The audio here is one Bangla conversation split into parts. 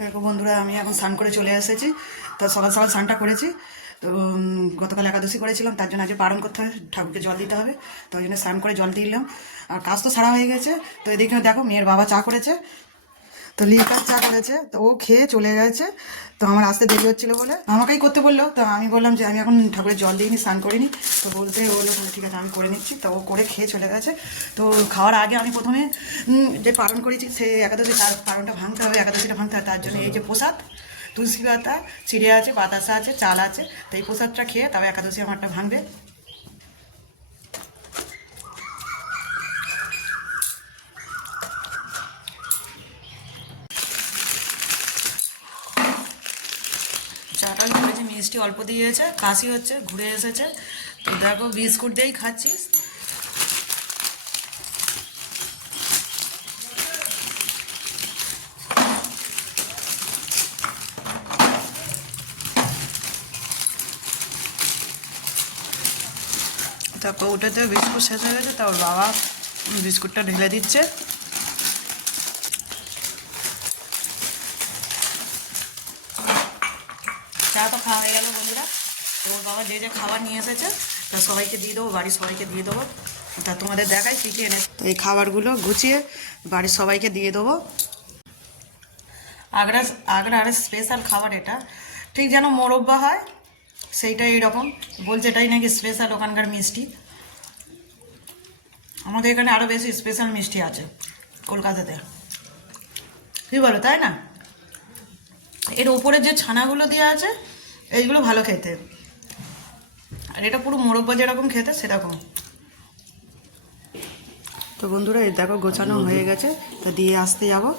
দেখো বন্ধুরা, আমি এখন স্নান করে চলে এসেছি। তো সকাল সকাল স্নানটা করেছি। তো গতকাল একাদশী করেছিলাম, তার জন্য আজকে পালন করতে হবে, ঠাকুরকে জল দিতে হবে। তো ওই জন্য স্নান করে জল দিলাম। আর কাজ তো সারা হয়ে গেছে। তো এদিকে দেখো, মেয়ের বাবা চা করেছে, তো লিকার চা করেছে, তো ও খেয়ে চলে গেছে। তো আমার আসতে দেরি হচ্ছিলো বলে আমাকেই করতে বললো। তো আমি বললাম যে আমি এখন ঠাকুরের জল দিইনি, স্নান করিনি। তো বলতে বললো তাহলে ঠিক আছে, আমি করে নিচ্ছি। তো ও করে খেয়ে চলে গেছে। তো খাওয়ার আগে আমি প্রথমে যে পালন করেছি সেই একাদশী, তার পালনটা ভাঙতে হবে, একাদশীটা ভাঙতে হবে। তার জন্য এই যে প্রসাদ, তুলসী পাতা, চিড়ে আছে, বাতাসা আছে, চাল আছে। তো এই প্রসাদটা খেয়ে তবে একাদশী আমারটা ভাঙবে। চাটা করেছি, মিষ্টি অল্প দিয়েছে, কাশি হচ্ছে, ঘুরে এসেছে। তো দেখো বিস্কুট দিয়েই খাচ্ছিস। তারপর ওটাতে বিস্কুট শেষ হয়ে গেছে, তারপর বাবা বিস্কুটটা ঢেলে দিচ্ছে। চা তো খাওয়া হয়ে গেল বন্ধুরা। তো ওর বাবা যে যে খাবার নিয়ে এসেছে তা সবাইকে দিয়ে দেবো, বাড়ির সবাইকে দিয়ে দেবো। তা তোমাদের দেখাই কী কী এনে। তো এই খাবারগুলো গুছিয়ে বাড়ির সবাইকে দিয়ে দেবো। আগ্রার স্পেশাল খাবার এটা, ঠিক যেন মোরব্বা হয় সেইটা এইরকম বলছে, এটাই নাকি স্পেশাল ওখানকার মিষ্টি। আমাদের এখানে আরও বেশি স্পেশাল মিষ্টি আছে কলকাতাতে, কী বলো, তাই না? এর ওপরে যে ছানাগুলো দেওয়া আছে এইগুলো ভালো খেতে, আর এটা পুরো মোরব্বা যেরকম খেতে সেরকম। তো বন্ধুরা এই দেখো গোছানো হয়ে গেছে, তো দিয়ে আসতে যাবো।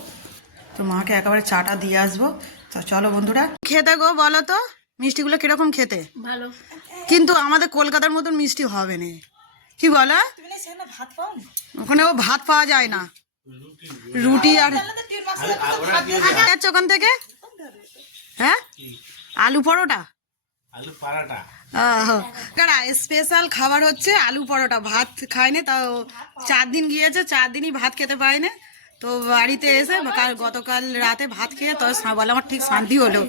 তো মাকে একেবারে চাটা দিয়ে আসবো। তো চলো বন্ধুরা, খেতে গো বলো তো মিষ্টিগুলো কিরকম খেতে? ভালো, কিন্তু আমাদের কলকাতার মতন মিষ্টি হবে না, কি বলো? ওখানে ও ভাত পাওয়া যায় না, রুটি আর ওখান থেকে। হ্যাঁ, আলু পরোটা, আলু পরাটা। স্পেশাল খাবার হচ্ছে আলু পরোটা। ভাত খায়নি, তাও 4 দিন গিয়েছে, 4 দিনই ভাত খেতে পায় না। তো বাড়িতে এসে গতকাল রাতে ভাত খেয়ে তো বলে আমার ঠিক শান্তি হলো।